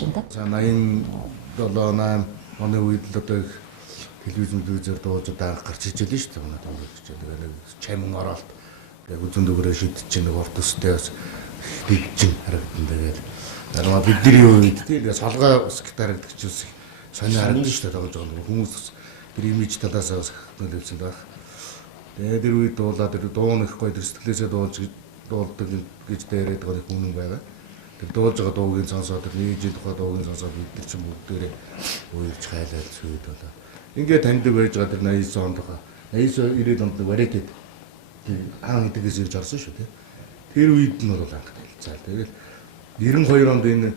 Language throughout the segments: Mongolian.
чинь да. За 87 8 оны үед л одоо их телевизээр дууж даах гарч ижил нь шүү дээ. Манай том гэж тэгээд чамин оролт яг үзэн дөгөрөө шидэж нэг урт өстэй бас дэгжин харагдан тэгээд арма бидний үед тэгээд солгой ус гитар гэдэг чинь сонио харагдсан шүү дээ. Тоглож байгаа хүмүүс тэр имиж талаас бас нөлөөлсөн байх. Тэгээд тэр үед дуулаад тэр дуун их гоё тэр сэтгэлээсээ дуулдаг гэж дээрээд байгаа хүн байгаа. Тэр дуулж байгаа дуугийн сонсоод тэр нийжийн тухай дуугийн сонсоод бид нар чинь бүгдээрээ уйлж хайлаад сүйд болоо. Ингээд таньдаг байж байгаа тэр 89 онд байгаа. 89 90 онд вариатед аан гэдэгээс ирж орсон шүү дээ. Тэр үед нь бол анх танилцаал. Тэгээд 92 онд энэ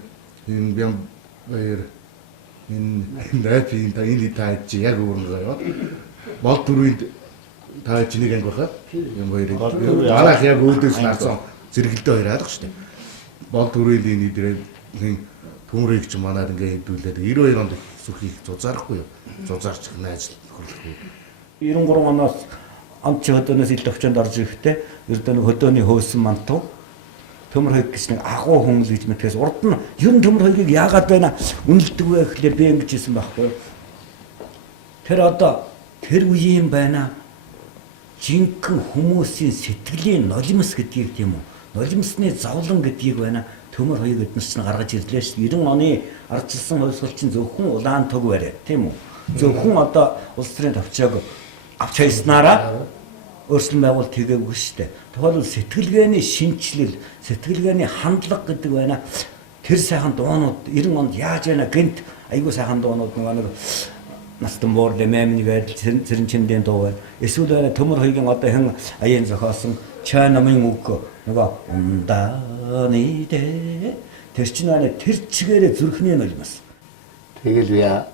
Бямбаяр энэ найпийн та энэ таач яг өөрнөө бол дөрвөнд таач нэг анги баха. Бямбаяр манайх яг өөдөөс нарсан зэрэгэлдээ хоёр алах шүү дээ. Бол дөрвийн энэ төмрийг ч манайд ингээ хэдүүлээд 92 онд сүрхийг зузаарахгүй юу? Зузаарч найз нөхөрлөхгүй. 93 оноос амт чи хөдөөнөөс ил төвчөнд орж ирэхдээ ердөө нэг хөдөөний хөөсөн мантуу төмөр хойг гэж нэг агуу хүн л гэж мэтгээс урд нь ер нь төмөр хойгийг яагаад байна үнэлдэг вэ гэхлээр би ингэж хэлсэн байхгүй. Тэр одоо тэр үеийн байна жинхэнэ хүмүүсийн сэтгэлийн нулимс гэдгийг тийм үү? Нулимсны зовлон гэдгийг байна төмөр хойг эднес чинь гаргаж ирлээ шүү. 90 оны ардчилсан хувьсгал чинь зөвхөн улаан төг барай тийм үү? Зөвхөн одоо улс төрийн төвчөөг авч хайснараа өөрчлөн байгуул тэгээгүй шүү дээ. Тухайлбал сэтгэлгээний шинжилэл, сэтгэлгээний хандлага гэдэг байна. Тэр сайхан дуунууд 90 онд яаж яана гэнт айгүй сайхан дуунууд нэг настан муур лэмэмний байдал зэрэн чимдийн дуу байна. Эсвэл байна төмөр хойгийн одоо хэн аян зохиосон чай намын үг нөгөө ундааны дэ тэр чинь байна тэр чигээрээ зүрхний нулимс. Тэгэл яа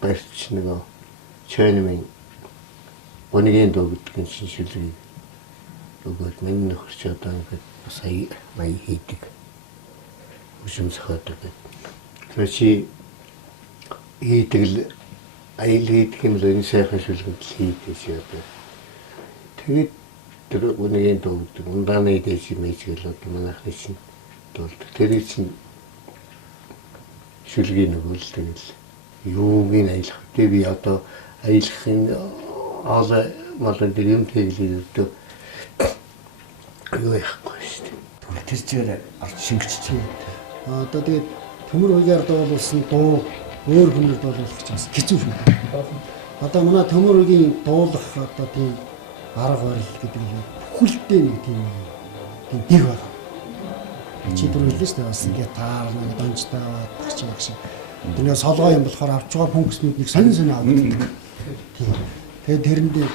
барьч нөгөө чай намын өнгийн дуу гэдэг шинжилгээ өгөөд минь нөхөрч одоо ингээд бас май хийдэг. Үжим зохиодог. Тэр чи хийдэг л аял хийдэг юм л энэ сайхан шүлгэнд хийдэж яадаг. Тэгээд тэр өнгийн дуу гэдэг ундааны дэж имиж гэл одоо манайхны чинь дуулдаг. Тэр чинь шүлгийн нөгөө л тэгэл юугийн аялах. Тэгээ би одоо аялахын олоо малын дээр юм тэглээ өгдөө юу яахгүй шүү дээ. Тэр чигээр ард шингэч чинь. Одоо тэгээд төмөр хойгаар дуулсан дуу өөр хүмүүст дуулах гэж бас хэцүү шүү. Одоо манай төмөр хойгийн дуулах одоо тийм арга барил гэдэг нь бүхэлдээ нэг тийм дэг байна. Чи түр хэлсэн шүү дээ бас гитар, донжтой багч багш. Тэр солгоо юм болохоор авч байгаа функцнууд нэг сонин авдаг. Тийм. Тэгээд тэрэндээ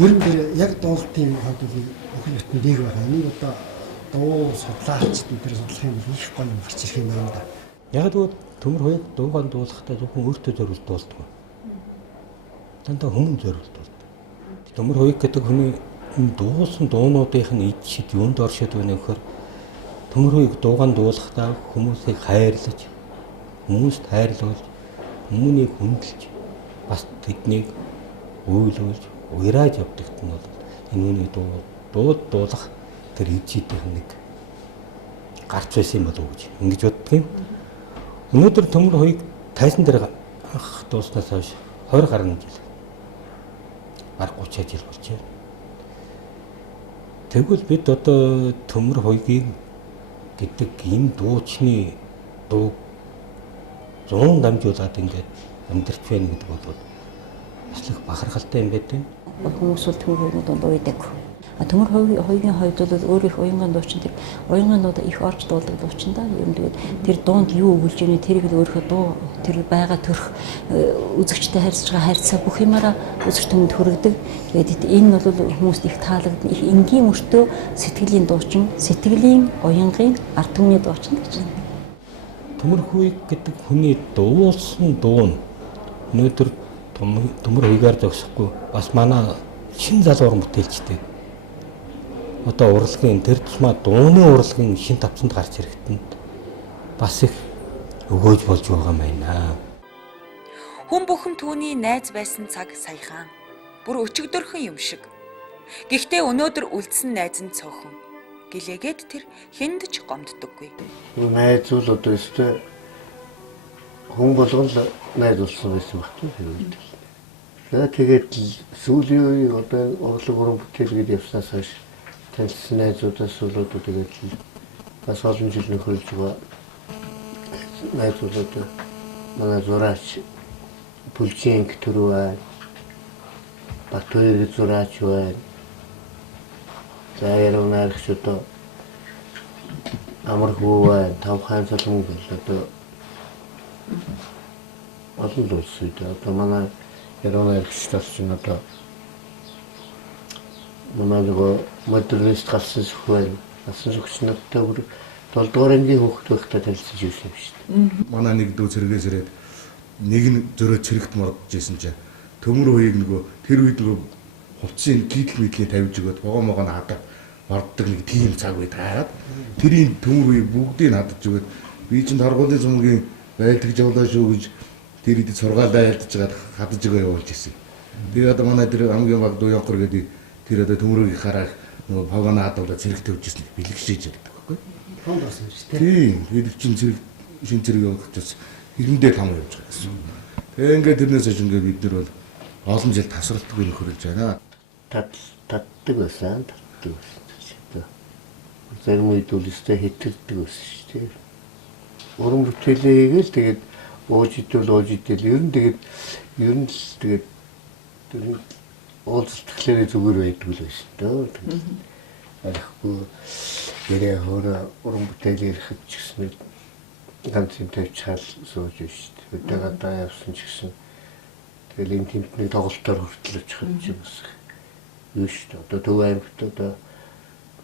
ер нь тэр яг дуулалтын хувьд бүхэл бүтэн дэг байна. Энийг одоо дуу судлаач тэр судлах юм бол их гоё юм гарч ирэх юм байна да. Яг л төмөр хойг дуугаан дуулахдаа зөвхөн өөртөө зориулт дуулдаг. Дандаа хүмүүн зориулт дуулдаг. Төмөр хойг гэдэг хүний дуусан дуунуудынх нь ид шид юунд оршиж байна гэхээр төмөр хойг дуугаан дуулахдаа хүмүүсийг хайрлаж, хүмүүст хайрлуулж, хүмүүнийг хүндэлж, бас тэднийг үйлүүлж, уйрааж явдагт нь бол энэ хүний дуулах тэр ижидийн нэг гарч байсан юм болов уу гэж ингэж боддог юм. Өнөөдөр төмөр хойг тайсан дээр анх дууснаас хойш 20 гаруй жил. Бараг 30 жил болчихё. Тэгвэл бид одоо төмөр хойгийг гэдэг энэ дуучны дуу 100 дамжуулаад ингээд амьдрч байна гэдэг бол бас их бахархалтай юм байдаг. Хүмүүс бол төмөр хойгийн дунд уйдаг. Төмөр хойгийн хувьд бол өөр их уянган дуучин тэр уянган дууд их орж дуулдаг дуучин да. Юм тэгээд тэр дуунд юу өгүүлж ийнэ тэрийг л өөрийнхөө дуу тэр байгаа төрх үзэгчтэй харьцаж байгаа харьцаа бүх юмараа үзэгч түмэнд хүргэдэг. Тэгээд энэ бол хүмүүст их таалагдана. Их энгийн мөртөө сэтгэлийн дуучин, сэтгэлийн уянгын ард түмний дуучин гэж байна. Төмөр хойг гэдэг хүний дуулсан дуу нь өнөөдөр төмөр хойгаар зогсохгүй бас манай шин залуур бүтээлчтэй. Одоо урлагийн тэр тусмаа дууны урлагийн шин тавцанд гарч ирэхэд бас их өгөөж болж байгаа юм байна. Хүн бүхэн түүний найз байсан цаг саяхан бүр өчигдөрхөн юм шиг. Гэхдээ өнөөдөр үлдсэн найз нь цөөхөн. гэлээгээд тэр хэнд ч гомддоггүй. Найзуул одоо өстэй хүн болгон л найзуулсан байсан багт. Тэгээд сүүлийн үеийн одоо урлаг уран бүтээлгээд явснаас хойш танилцсан найзуудаас болоод тэгээд бас олон жил нөхөрлж байгаа найзуудад манай зураач Пүлченк төрөө байна. Батуйг зураач байна. За яруунач одоо Амархуу байна. Тавхан цалмын гэл одоо олон л улс үйд одоо манай яруунач талчин одоо манай нөгөө модернист гарсан сүхвэн асан сүхчнүүдтэй бүр 7 дугаар ангийн хүүхэд байхдаа танилцж ирсэн юм шүү дээ. Манай нэг дүү цэргээс ирээд нэг нь зөрөө цэрэгт мордожсэн чинь төмөр үеийг нөгөө тэр үед нөгөө хувцсын гидл мэдлийг тавьж өгөөд могоо надад морддог нэг тийм цаг үед хараад тэрийн төмөр үеийг бүгдийг надад өгөөд би чинь торгуулийн цомгийн байлдаг жавлаа шүү гэж тэр идэд сургаалаа ялдаж байгаад хадаж өгөө явуулж ирсэн. Тэгээ одоо манай тэр хамгийн баг дуу Янкор гэдэг тэр одоо төмөрөгийг хараад нөгөө погоно хадуулаад цэрэг тавьж ирсэн бэлгшээж яддаг байхгүй. Хонд орсон шүү дээ. Тийм. Тэгээд чинь цэрэг шин цэрэг явуулчихсан. Хэрэндээ там явж байгаа гэсэн. Тэгээ ингээд тэрнээс хойш ингээд бид нар бол олон жил тасралтгүй нөхөрлөж байна. Татдаг байсан. Зарим үед бол өстэй хэтэрдэг байсан шүү дээ. Уран бүтээлээгээл тэгээд ууж идэл ер нь тэгээд тэр уулзалтхлаарээ зүгээр байдаг л байсан дөө. Арахгүй ярээ хөрө уран бүтээл ирэхэд ч гэсэн ганц юм тавьж хаал сууж шүү дээ. Өдөө гадаа явсан ч гэсэн тэгэл энэ тэмтний тоглолтоор хүртэл очих юм бас юу шүү дээ. Одоо Төв аймагт одоо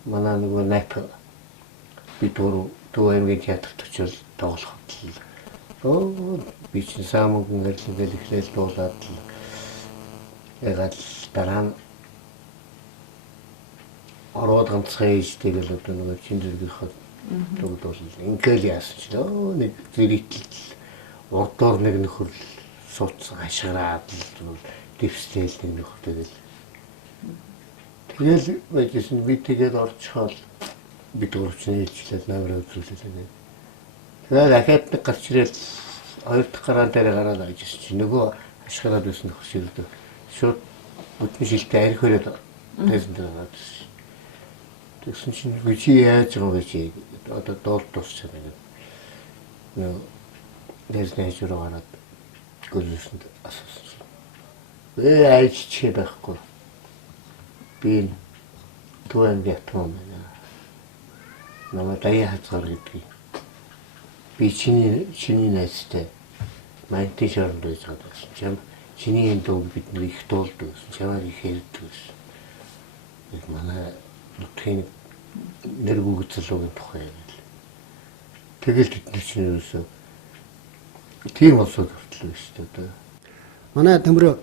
манай нөгөө найп би Төв аймгийн театрт очил тоглох хөтөл. Би чинь саамаг ингээл ихлээл дуулаад ягаад дараа нь ороод ганцхан ээжтэйгэл одоо нөгөө чин зэргийнхээ дугдуул ингээл яасан ч нэг зэрэгтэл урдуур нэг нөхөрл сууц хашгираад дэвслээл нэг нөхөртэй тэгэл байжсэн би тэгээд орчихол би дөрөвчний ээлжлээд намраа үзүүлээ. Тэгээд дахиад нэг гарч ирээд хоёр дахь гараан дээр гараад ажиллаж чи нөгөө хашгираад байсан нөхөр ширдэ шууд бүтэн шилтэй арх өрөөд тайзан дээр гараад ирсэн. Тэгсэн чинь чи яаж байгаа гэж одоо доол дуусчихсан юм. Нөө дэрнэ жураа гараад гөлөсөнд асуусан. Яаж чи байхгүй. Би туан ятмаа байна. Намайг даяа хацгаар гэдгийг. Би чиний найзтай maintain шоронд байж байгаа гэсэн чинь чиний энэ дуу бид нэг их дуулдаг гэсэн чамайг их ярьдаг гэсэн. Нэг манай нутгийн нэргүүг залуугийн тухай юм л. Тэгэл тэдний чинь юусоо тийм болсоо хүртэл байна шүү дээ. Манай төмрөө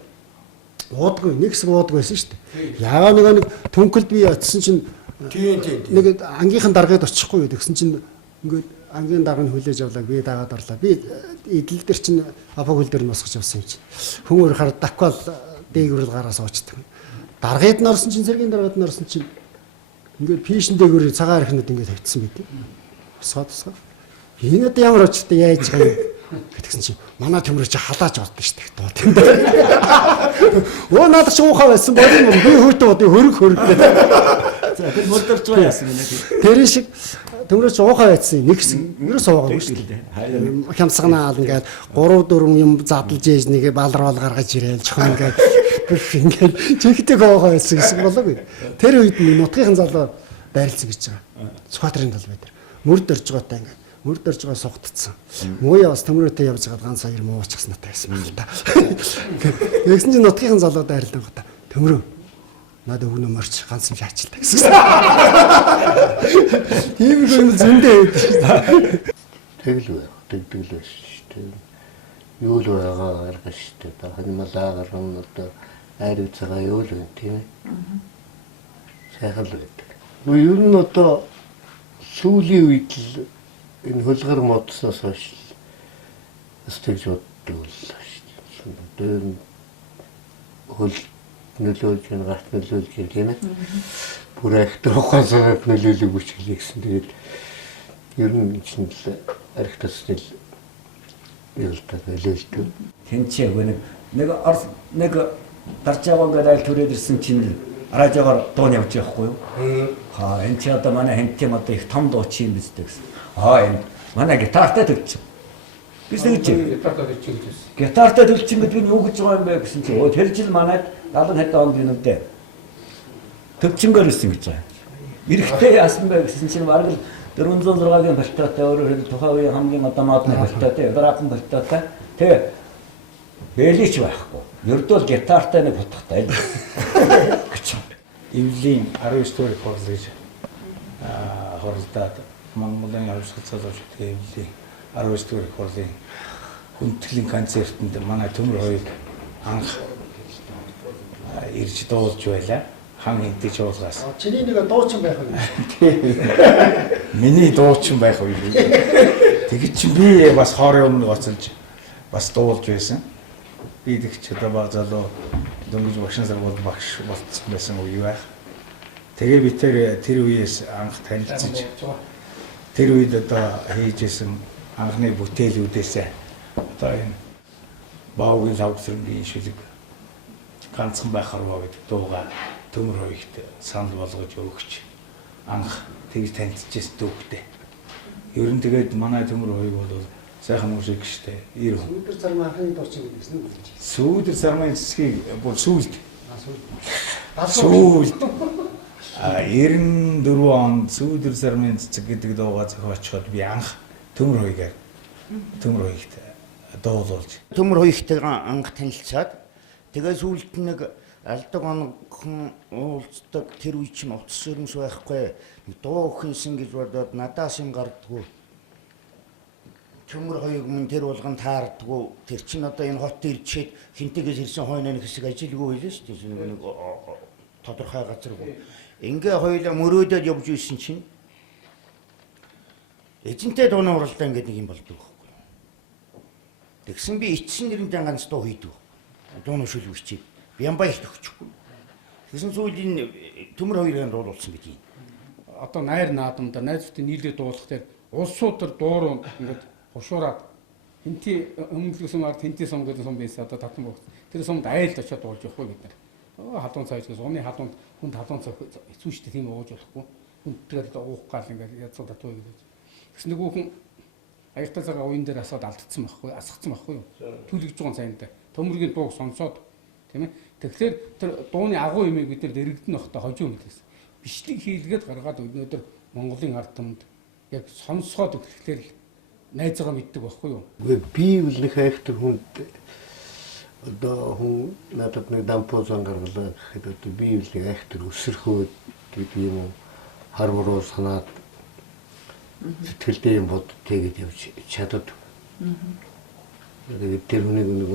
уудгүй нэг хэсэг уудгүй байсан шүү дээ. Ягаа нэг төнкөлд би очисон чинь нэг ангийнхан даргад очихгүй гэсэн чинь ингээд ангийн даргыг хүлээж авлаа би дагаад орлоо. Би идэл дээр чинь апогол дээр нь босгож явсан юм чинь. Хүмүүр хар даквал дээгүүрэл гараа суучдаг. Даргад нь орсон чинь цэргийн даргад нь орсон чинь ингээд пишн дээгүүр цагаан архинууд ингээд тавьчихсан байт. Босгоод. Энэ одоо ямар очтой яаж байгаа юм гэтгсэн чинь манай төмөр чи халааж ордсон шүү дээ. Дуу тийм дээ. Оо надад ч уухаа байсан бол юм би хөөтөө одоо хөрөг. За тэр модерч байсан юм аа. Тэр шиг төмөр чи уухаа байсан нэг хэсэг ерөөс уугаагүй шүү дээ. Хямсганаа ингээд 3-4 юм задлж ээж нэг балрал гаргаж ирээл чхон ингээд чихтэй уугаа байсан гэсэн болоогүй. Тэр үед нутгийн залуу байрлцсан гэж байгаа. Сүхбаатарын талбай дээр мөрд орж байгаатай ингээд мөрд орж байгаа сугтцсан. Мууяа бас төмөрөтэй явж байгаад ганц хоёр муу уучихсантай байсан байна л да. Тэгсэн чинь нутгийн залуу дайрлан гата. Төмөрөө надад өгнө морч ганц юм шаачилтаа гэсэн. Тийм юм зөндөө байдаг шүү дээ. Тэгэл л шүү дээ. Юу л байгаа арга шүү дээ. Ханималаа гарна одоо айр цагаа юу л вэ тийм ээ. Сайхан л байдаг. Юу ер нь одоо сүүлийн үед л энэ хөлгөр модсоос хойш стейж боддог л шүү дээ. Хөл нөлөөлж гарт нөлөөлж тийм ээ. бүр ахтрахаа санаад нөлөөлөг бүчлээ гэсэн. Тэгээд ер нь чинь л арх тасны ялтаа нөлөөлдөг. Тэнцээгүй нэг тарчаагаа гэдэг төрөөд ирсэн чинь радиогоор дуу явж байхгүй юу? Энэ ч одоо манай хэнтим одоо их том дуучин юм биз дээ гэсэн. Энэ манай гитартай төгч. Биш тэгж. Гитартай төгч гэдэг нь юу гэж байгаа юм бэ гэсэн чинь тэр жил манайд 70 хэд онд юм дээ. Төгчөнгөр ирсэн гэж байгаа. Эрэхтэй яасан бэ гэсэн чинь бараг л 406-гийн балтаатай өөрөөр хэлбэл тухайн үеийн хамгийн одоо модны балтаатай, драпын балтаатай тэгээ бэлич байхгүй. Ердөө гитартай нэг хутгатай л. Эвлийн 19 дугаар хурал гэж хуралдаад Монголын авьяасгал залууч эвлийн 19 дугаар хурлын хүндэтгэлийн концертанд манай төмөр хоёр анх ирж дуулж байлаа. Хан хинтэж уулгаас. Чиний нэг дуучин байх уу? Миний дуучин байх уу? Тэгэд чи би бас хоорын өмнө гоцолж бас дуулж байсан. Би тэгч одоо баг залуу дөнгөж багшин сургууль багш болцсон байсан үе байх. Тэгээ би тэр үеэс анх танилцж тэр үед одоо хийжсэн анхны бүтээлүүдээс одоо энэ баагийн лавсрынгийн шүлэг ганцхан байх харваа гэдэг дууга төмөр хоёрт санал болгож өгч анх тэгж танилцчихсэн дүүхтэй. Ер нь тэгээд манай төмөр хоёрыг бол сайхан мужик штэ. Сүүдэр зармын анхны дуучин гэдгсэн үү? Сүүдэр зармын цэцгийг бүр сүүлд. Сүүлд. 94 онд Сүүдэр зармын цэцэг гэдэг дуугаа зохиочход би анх төмөр хоёрт дуулуулж. Төмөр хоёрт анх танилцаад тэгээ сүүлд нэг алдаг онхон уулздаг тэр үе чинь утас өрмс байхгүй дуу хийсэн гэж бодоод надаас юм гардггүй. Төмөр хоёрыг мөн тэр болгон таардггүй. Тэр чинь одоо энэ хот ирчээд хинтэгээс ирсэн хойно нэг хэсэг ажилгүй байлаа шүү дээ. Нэг тодорхой газаргүй. Ингээ хоёулаа мөрөөдөд явж ийсэн чинь эзэнтэй дууны уралдаа ингээд нэг юм болдог байхгүй. Тэгсэн би эцсийн нэрнтэй ганц дуу хийдэг. Дууны шүлвэгчийг Ямбай их төгчгүй. Тэгсэн сүүлийн төмөр хоёрын дуулуулсан гэж юм. Одоо найр наадамда найзуудын нийлээд дуулах дээр улсуудаар дууруу ингээд хушуураад хинти өмнөлгсөн ард хинти сум гэдэг сум байсан одоо татан богц. Тэр сумд айлд очиод дуулж явахгүй гэдэг. Халуун цайж гэсэн умны халуунд хүнд халуун цай хэцүү штэ тийм ууж болохгүй. Хүнд тэгэл уух гал ингээд язуу татуу гэдэг. Тэгсэн нэг хүүхэн аягтай цагаа уян дээр асаад алдсан байхгүй асгацсан байхгүй юу. Түлэгж байгаа цайнтай. Төмөргийн дууг сонсоод тийм ээ. Тэгэхээр тэр дууны агуу юмыг бид нар дэрэгдэн нөхөд хожуу юм гэсэн. Бичлэг хийлгээд гаргаад өнөөдөр Монголын ард түмэнд яг сонсоод өгөхлөөр найзгаа мэддэг байхгүй юу? Би бол нэг хайхтар хүнд одоо хүн надад нэг дампуузан гаргалаа гэхэд одоо би бол нэг хайхтар өсөрхөөд гэдэг юм хар буруу санаад сэтгэлдээ юм бод тэгээд явж чадад. Тэгээд тэр хүнийг нэг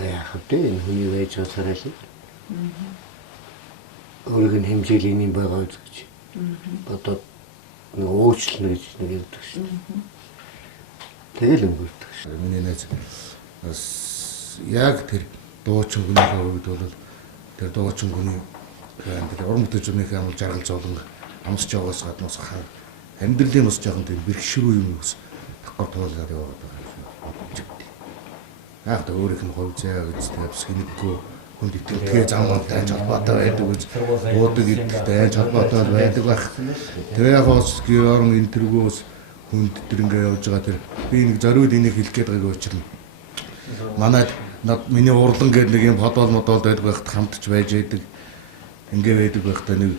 яах вэ? Энэ хүний байж байгаа л өөрийн хэмжээлийн юм байгаа гэж бодоод нэг уучлна гэж нэг ярьдаг шин. Тэгэл өнгөрдөг шин. Миний найз яг тэр дуучин гүнийхээ хувьд бол тэр дуучин гүний тэр уран бүтээлчнийхээ амал жаргал зовлон амсч яваас гаднаас амьдралын бас жоохон тэр бэрхшрүү юм ус тахгүй туулаад яваад байгаа юм. Яг та өөрийнх нь хувь заяа гэж тавьс хинэггүй хүнд итгэвчгээ зам болтой холбоотой байдаг гэж уудаг гэдэгтэй холбоотой байдаг байх. Тэгээ яг бас гэрэн интервьюус хүнд тэр ингээ явж байгаа тэр би нэг зориуд энийг хэлэх гээд байгааг учрна. Манайд миний урлан гэдэг нэг юм подол модол байдаг байхад хамтч байж байдаг. Ингээ байдаг байхдаа нэг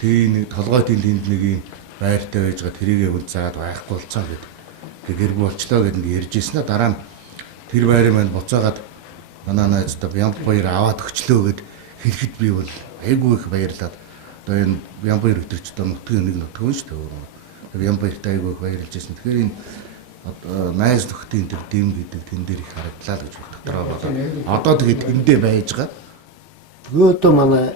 тийм толгой тэнд нэг юм байртай байж байгаа тэрийгээ хүнд заагаад байхгүй болцсон гэдэг. Тэгээ гэргүй болчлоо гэдэг нь ярьж ирсэн. Дараа нь тэр байрын манд буцаагаад манай найзтай Ямбаяр аваад өчлөө гэд хэлэхэд би бол айгүй их баярлаад одоо энэ Ямбаяр өдөрчдөө нутгийн нэг нутгийн шүү дээ. Ямбаяртай айгүй их баярлж ирсэн. Тэгэхээр энэ найз нөхдийн тэр дэм гэдэг тэн дээр их харагдлаа л гэж дотроо болоо. Одоо тэгээд тэндээ байж байгаа. Гөөдөө манай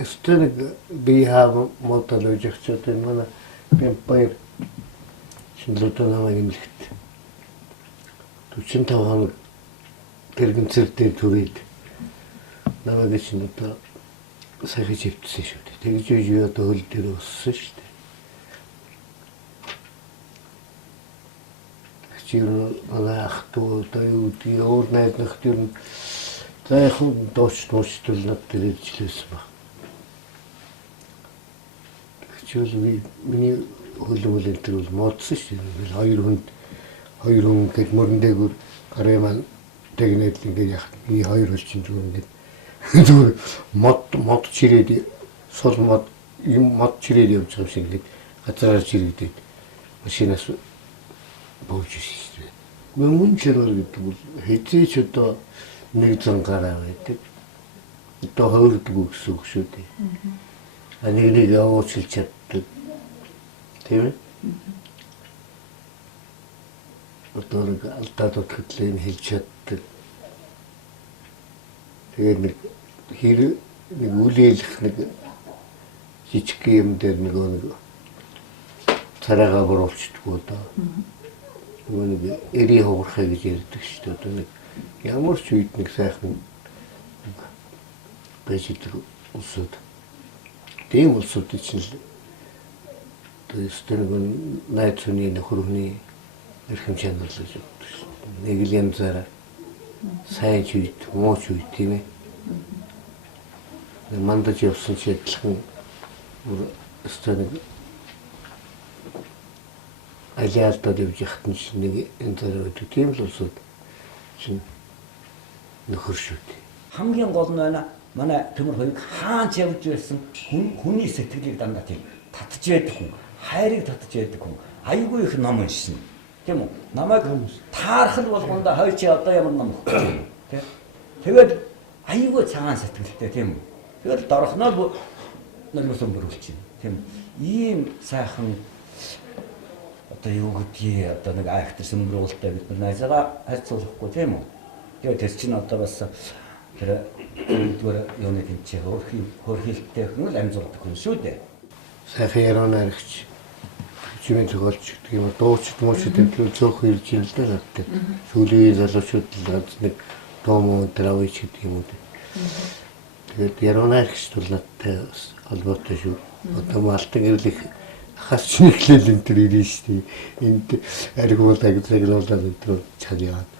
эстэнэг би хав мотол үжигчтэй манай Ямбаяр шинэлтэн намайг нэлэхт 45 хоног тэрэгэн цэр дээр түрээд намайг чинь одоо сахиж хөвтсөн шүү дээ. Тэгж юу одоо хөл дээр уссан шүү дээ. Чи ах туу одоо юу гэдэг өөр найдах тэр за яг дуучдул над дээр ижлээсэн баг. Тэгвэл миний хөлөмөл энэ бол модсон шүү дээ. Хоёр хүн гэж мөрөндөөр гараа маань тэгнэд ингээд яг би хоёр хөлчин зүгээр ингээд зүгээр мод чирээд сул мод чирээд явж байгаа шиг ингээд газараар чирэгдээд машинаас бууж ирсэн. Мөн чирэл гэдэг бол хэзээ ч одоо нэг зан гараа байдаг. Одоо хоёрдгүй гэсэн үг шүү дээ. Нэг явуулж чаддаг. Тийм ээ? Одоо нэг алдаад утгатлыг хэлж чаддаг. Тэгээд нэг үлээлэх нэг жижиг юм дээр нэг царайгаа буруулчихдаг одоо. Нэг эри хуурхай гэж ярьдаг шүү дээ. Одоо нэг ямар ч үед нэг сайхан байж идэг улсууд. Тийм улсуудын чинь тэгээд найз хүний нөхөр хүний эрхэм чанар л гэж боддог шүү дээ. Нэг л янзаараа сайн ч үед, муу ч үед тийм ээ. Мандаж явсан ч адилхан өстө нэг алиалтад явж яхад нь нэг янзаараа байдаг. Тийм л улсууд чинь нөхөр шүү дээ. хамгийн гол нь байна манай төмөр хоёрыг хаач явж байсан хүний сэтгэлийг дандаа тийм татж байдаг хүн, хайрыг татж байдаг хүн, айгүй их ном уншина. Тийм үү? Намайг таархал болгонд хойч одоо ямар ном өгөх юм тийм. Тэгээд айгүй цагаан сэтгэлтэй тийм үү? Тэгээд дорхноо нөлөөс өмөрүүлж байна. Тийм. Ийм сайхан одоо юу гэдгийг одоо нэг актер сүмрүүлэлтээ бид нар найзаараа харьцуулахгүй тийм үү? Тэгээд тэр чинь одоо бас тэр зүгээр юуны тэнцээ хөрхилтэй хүн л амжуулдаг хүн шүү дээ. Сайхан ярaanаарч чимээ зохиолч гэдэг юм дуучид муучид гэдэг зөөх ирж ин л дээ надад. Сүүлийн залуучууд л нэг дом дравич гэдэг юм уу. Тэгээд ярaanаарч турлаатай холбоотой шүү. Одоо малтан гэрэл их харч нэглэл энэ төр ирнэ шүү дээ. Энд аргууд агуулаад өдрөө чад яваад.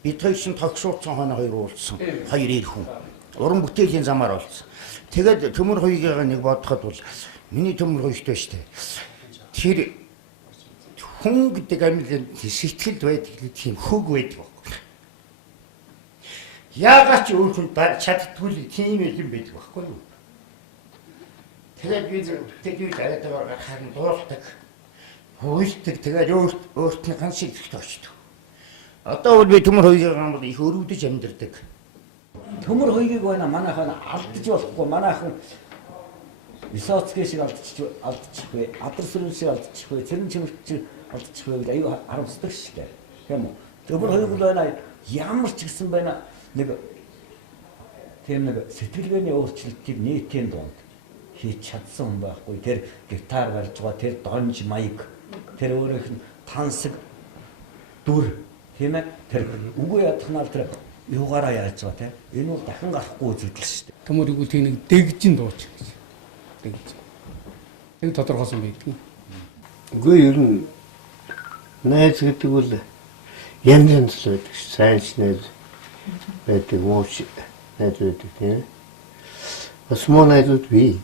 Бид хоёр чинь тогшуулсан хоноо хоёр уулзсан. Хоёр ир хүн. Уран бүтээлийн замаар уулзсан. Тэгээд төмөр хоёрыг нэг бодоход бол миний төмөр хоёртой шүү дээ. Тэр хүн гэдэг амьд сэтгэл байдаг тийм хөг байдаг байхгүй. Яагаад ч өөр хүн чаддгүй тийм юм байдаг байхгүй юу? Тэгээд би тэгээд айдагаар харин дуурдаг. Хуйлдаг тэгээд өөртний ганц шиг тогтдог. Одоо бол би төмөр хоёрыг их өрөвдөж амьдэрдэг. Төмөр хоёрыг байна манайхан алдаж болохгүй манайхан Висоцкий шиг алдчихгүй, Адар сүрэн шиг алдчихгүй, Цэрэн чимэгч алдчихгүй гэж аюу харамсдаг шүү дээ. Тийм үү? Төмөр хоёрыг байна ямар ч гэсэн байна нэг тийм нэг сэтгэлгээний өөрчлөлтийг нийтийн дунд хийж чадсан хүн байхгүй. Тэр гитар барьж байгаа, тэр донж маяг, тэр өөрийнх нь тансаг дүр тийм ээ? Тэр үгүй ядахнаар тэр юугаараа яаж байгаа тийм? Энэ бол дахин гарахгүй үзэгдэл шүү дээ. Төмөрийг бол тийм нэг дэгжин дууч гэж. Энэ тодорхойсон байдаг. Үгүй ер нь найз гэдэг бол янз янз л байдаг. Сайн найз байдаг, мууч найз байдаг тийм. Бас муу найзууд бий.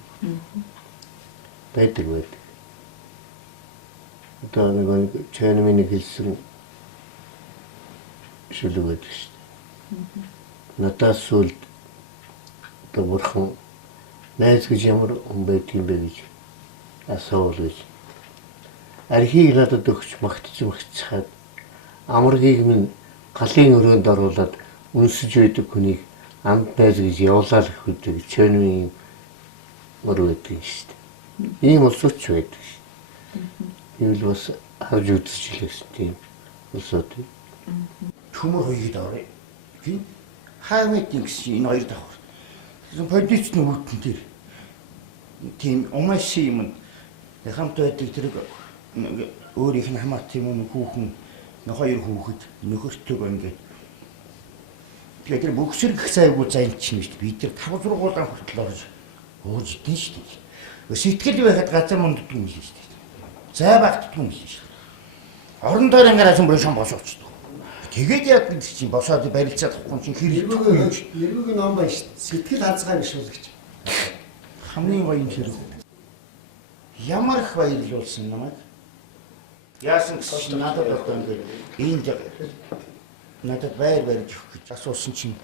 байдаг. Одоо нэг чанамын хэлсэн шүлэг байдаг шүү дээ. Надаас сүлд одоо бурхан найз гэж ямар хүн байдгийг бэ гэж асуул гэж. Архийг надад өгч магтцахад амаргийг минь галын өрөөнд оруулаад үнсэж байдаг хүнийг амт найз гэж явуулаад их үдэг чанамын мөр байдаг шүү дээ. Ийм улсууч байдаг шүү дээ. Ивэл бас харж үзэж хэлсэн тийм улсууд. Төмөр хоёрыг давраа. Хин хаамтын гэсэн энэ хоёр давхар. Тэгсэн полиц нүгтэн тэр. Тийм умааши юм. Хамт байдаг тэр өөрийнх нь хамаат юм хүүхэн хоёр хүүхэд нөхөртөг ингээд Тэгээд тэр бөхсөр гэх цайгуу зайлчин шүү дээ. Бид тэр 5 сургуулийн хүртэл орж ууж идэн шүү дээ. Сэтгэл байхад газар мунддаг юм шүү дээ. Зай багтдаг юм шүү дээ. Орон доор ангаараа сүмбрэн шон босоочдөг. Тэгээд яг бид чинь босоод барилцаад авахгүй чинь хэрэггүй юм шүү. Нэрвэгийн ном байна шүү. Сэтгэл хазгаа бишүүлэгч. Хамгийн гоё юм хэрэг. Ямар их баярлуулсан намайг. Яасан гэсэн надад одоо ингээд энд надад баяр барьж өгөх гэж асуусан чинь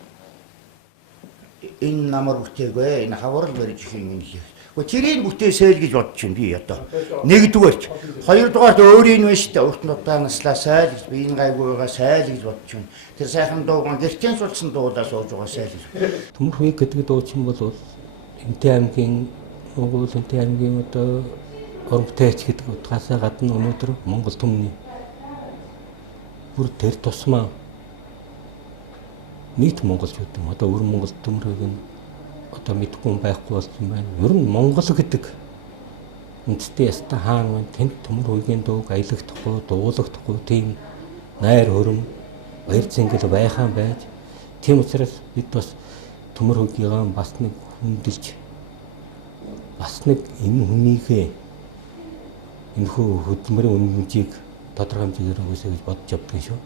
энэ намар бүтээгүй энэ хавар л барьж өгөх юм лээ. Гэхдээ тэрийг бүтээсэй л гэж бодож байна би одоо. Нэгдүгээрч, хоёрдугаарт өөрийн нь шүү дээ. Урт нутгаа наслаа сайл гэж би энэ гайгүйгаа сайл гэж бодож байна. Тэр сайхан дууган гэртийн сулсан дуулаа сууж байгаа сайл гэж. Төмөр хуйг гэдэг дуучин бол Энтэй аймгийн Монгол Энтэй аймгийн одоо орон бүтээлч гэдэг утгаасаа гадна өнөөдөр Монгол түмний бүр тэр тусмаа нийт монголчууд юм. Одоо өр Монгол төмрийг нь одоо мэдгүй байхгүй болсон байна. Ер нь Монгол гэдэг үндэстэй яста хаан байна. Тэнд төмөр хуйгийн дууг аялагдахгүй, дуулагдахгүй тийм найр хөрөм баяр зэнгэл байхаан байж. Тийм учраас бид бас төмөр хуйгийгаа бас нэг хүндэлж бас нэг энэ хүнийхээ энэхүү хөдөлмөрийн үнэмжийг тодорхой хэмжээгээр өгөөсэй гэж бодож явдаг шүү.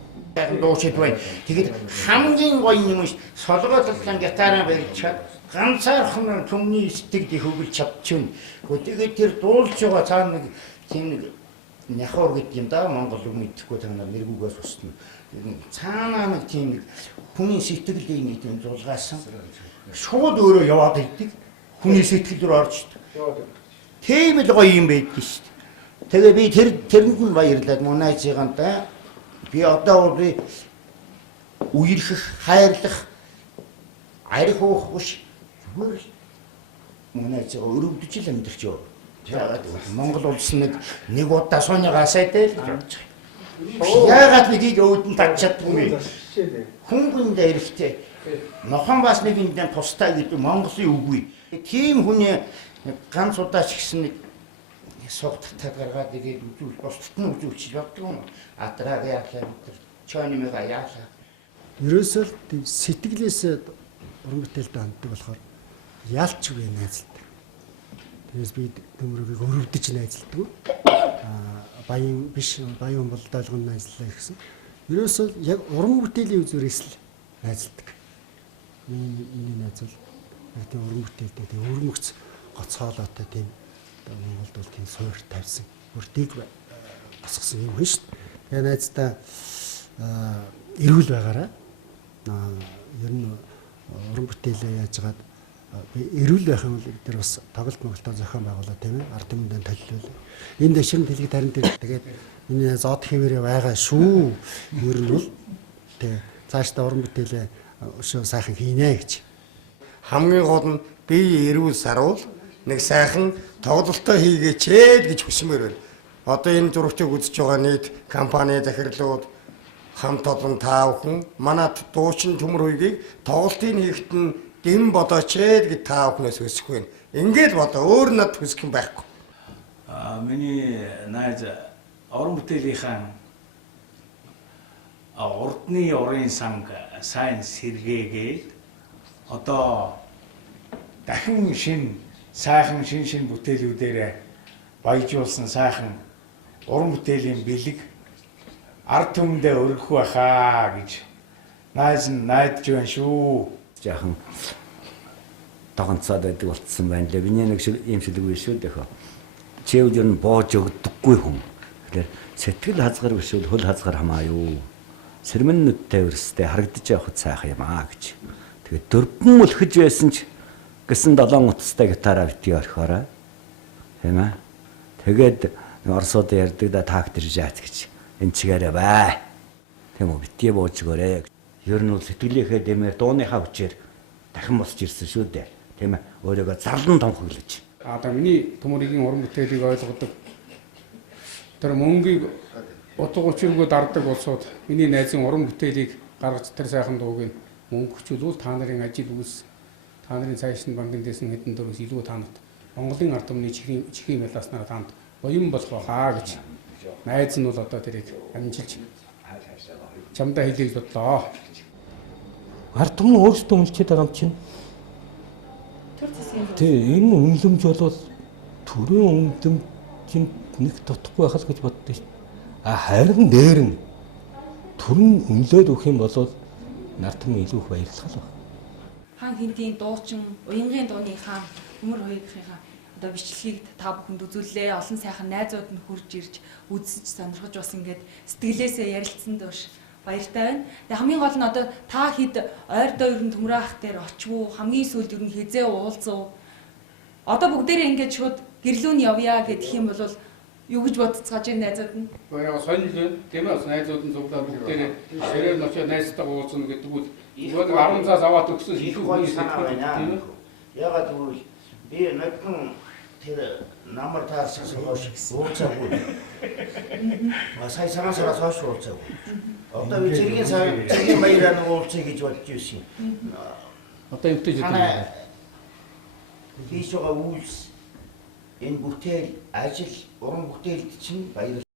Дуучид байна. Тэгэхэд хамгийн гоё юм шүү. Солгооллон гитараа барьчаад ганцаархан түмний сэтгэл хөвөлж чадчихна. Тэгээд тэр дуулж байгаа цаана нэг тийм нэг няхуур гэдэг юм да. Монгол үг мэдэхгүй та нар нэргүүгээс усна. Цаанаа нэг тийм нэг хүний сэтгэлийн нэг тийм зулгаасан. Шууд өөрөө яваад идэг. Хүний сэтгэл рүү орж идэг. Тийм л гоё юм байдаг шүү. Тэгээ би тэрэнд нь баярлаад Мунайзыгантаа би одоо би үерхэх, хайрлах, арх уух биш зүгээр Мунайзыг өрөвдөж л амьдарч юу. Тэгээд Монгол улс нэг удаа сууныгаа сайтай л явж байгаа. Яагаад нэгийг өөдөн татчихдаггүй. Хүнгүндээ эрэхтэй. Нохон бас нэг энд тустай гэдэг Монголын үгүй. Тийм хүний ганц удаач гисэн нэг согттай гаргаад игээд үзүүл босдод нь үзүүлчих явдаг юм. Атраг яалаа тэр чойнымыга яалаа. Ерөөсөө тийм сэтгэлээс уран бүтээлд ханддаг болохоор яалчгүй найзалдаг. Тэгээс би төмөрөгийг өрөвдөж найзалдаг. Баян биш баян бол долгон найзлаа гэсэн. Ерөөсөө яг уран бүтээлийн үзүүрээс л найзалдаг. Миний найз бол яг тийм уран бүтээлтэй тийм өрмөгц гоцоолоотой тийм Монголд бол тийм суур тавьсан бүртийг босгосон юм шүү дээ. Тэгээ найздаа эрүүл байгаараа ер нь уран бүтээлээ яажгаад би эрүүл байх юм бол бид нар бас тоглолт моголтоо зохион байгуулаад тийм ээ ард түмэндээ төлөвлөл. Энэ дэшин дэлгэд харин тэгээд миний зод хэвээрээ байгаа шүү. Ер нь бол тэгээ цаашдаа уран бүтээлээ өшөө сайхан хийнэ гэж. Хамгийн гол нь би эрүүл саруул нэг сайхан тоглолтоо хийгээч гэж хүсмээр байна. Одоо энэ зурагтыг үзэж байгаа нийт компани захирлууд хамт олон та бүхэн манай дуучин төмөр хуйгийг тоглолтын хийхэд нь дэм бодооч гэж та бүхнээс хүсэх байна. Ингээд бодоо өөр над хүсэх юм байхгүй. Миний найз орон бүтээлийнхэн урдны урын санг сайн сэргээгээд одоо дахин сайхан шин бүтээлүүдээр баяжуулсан сайхан уран бүтээлийн бэлэг ард түмэндээ өргөх байхаа гэж найз нь найдаж байна шүү. Жаахан тогонцоод байдаг болцсон байна лээ. Миний нэг юм шилэггүй шүү дээ. Чиуд ер нь боож өгдөггүй хүн. Тэгэхээр сэтгэл хазгар бишвэл хөл хазгар хамаа юу. Сэрмэн нүдтэй өрстэй харагдаж явахд сайхан юм аа гэж. Тэгээд дөрвөн өлхөж байсан ч гэсэн 7 утастай гитараа битгий орхиороо. Тийм ээ. Тэгээд орсууд ярьдаг да тактер жаац гэж. Энэ чигээрээ бай. Тийм үү битгий бууж өгөөрэй. Ер нь бол сэтгэлийнхээ дэмээр дууныхаа хүчээр дахин босч ирсэн шүү дээ. Тийм ээ. Өөрийгөө зарлан томхоглож. Одоо миний төмөрийн уран бүтээлийг ойлгодог. Тэр мөнгийг утга учиргүй дарддаг болсууд миний найзын уран бүтээлийг гаргаж тэр сайхан дууг нь мөнгө хүчүүлвэл та нарын ажил үүс та нарын цааш нь банкн дэсэн хэдэн дөрөс илүү танад Монголын ард түмний чихийн мэласнараа танд буян болох байхаа гэж найз нь бол одоо тэрийг амжилж чамдаа хэлийг бодлоо. ард түмэн өөрсдөө үнэлчихэд байгаа юм чинь. Тэгээ энэ үнэлэмж бол төрийн үнэлэмж чинь нэг тутахгүй байх л гэж боддоо шүү. Харин дээр нь төрн үнэлээд өгөх юм бол нарт нь илүү их баярлах л байна. Хаан хинтийн дуучин, уянгийн дууны хаан Төмөр хоёрынхаа одоо бичлэгийг та бүхэнд үзүүллээ. Олон сайхан найзууд нь хурж ирж үзсэж сонирхож бас ингээд сэтгэлээсээ ярилцсан доош баяртай байна. Тэгээ хамгийн гол нь одоо та хэд ойрдоо ер нь Төмөр ах дээр очив уу? Хамгийн сүүлд ер нь хизээ уулзав. Одоо бүгдээрээ ингээд шууд гэрлүүн явъя гэх юм бол юу гэж бодцгааж байна найзууд нь? Яг сонирхол байна. Тийм ээ, найзууд нь зөвлөд бүгдээрээ ширээр нь очиод найзтайгаа уулзна гэдэг үл нөгөө 10 цаас аваад өгсөн их гол санаа байна. Ягаад гэвэл би нэгэн тэр намар таарсаас хойш уулзаагүй. Сая санаасаа хойш уулзаагүй. Одоо би зэргийн баяраар уулзъя гэж бодож байсан юм. Одоо юмтай жишээ. Хийш байгаа үйлс энэ бүтээл ажил уран бүтээлд чинь баяр